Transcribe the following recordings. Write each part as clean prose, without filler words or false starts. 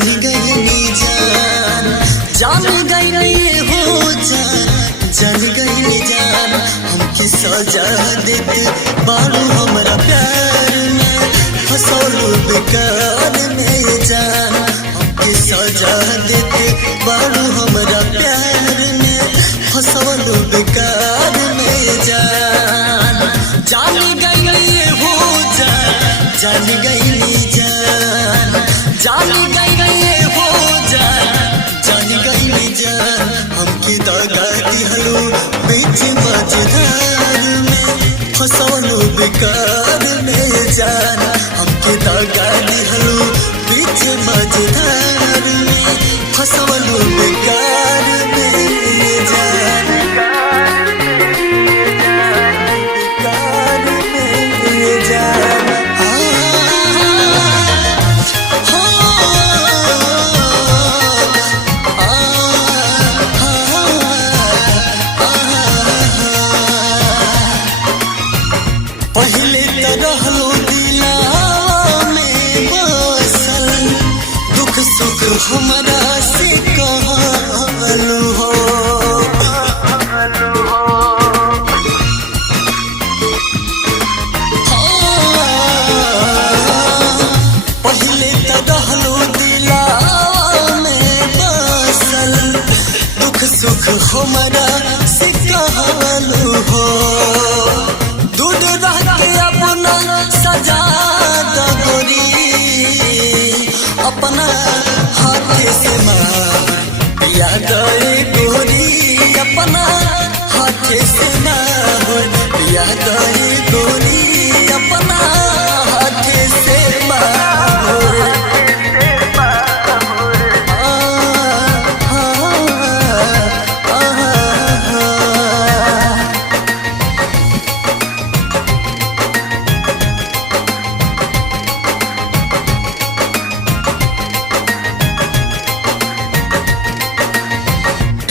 जान गई जान जान गई हो जान गई जान हमके सजा देते बारू हमारा प्यार में फसौलू बेकार में जान हमके सजा देते बारू हमारा प्यार में फसौलू बेकार में जान जान गई हो जान गई जान जान गई हो जान गई जान हमके दगा दिहलो बीच मझधार में फसौलू बेकार में जान हमके दगा दिहलो बीच मझधार में फसौलू बेकार में जान बेकार में जान पहले रहलो दिला में बसल दुख सुख हमरा से कहलू हो पहले रहलो दिला में बसल दुख सुख हमरा से कहलू हो दूध रह के अपना सजा गोरी अपना हाथ से मार पिया गए गोरी अपना हाथ से मार पिया गए गोरी अपना हाथ से मार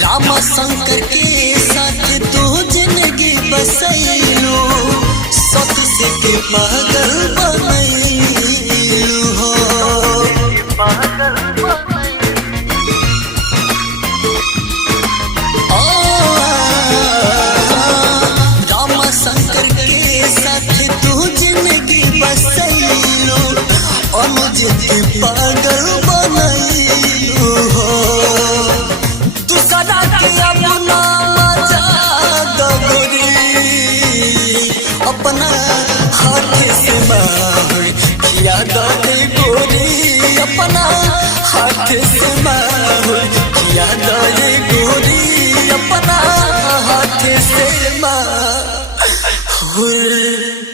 रामा शंकर के साथ तू जिंदगी बसैलू सत से के पागल बनैलू हो रामा शंकर के साथ तू जिंदगी बसैलू अनुज के पागल बनैलू हो अपना हाथ से मार किया गए गोरी अपना हाथ से मार किया गए गोरी अपना हाथ से मार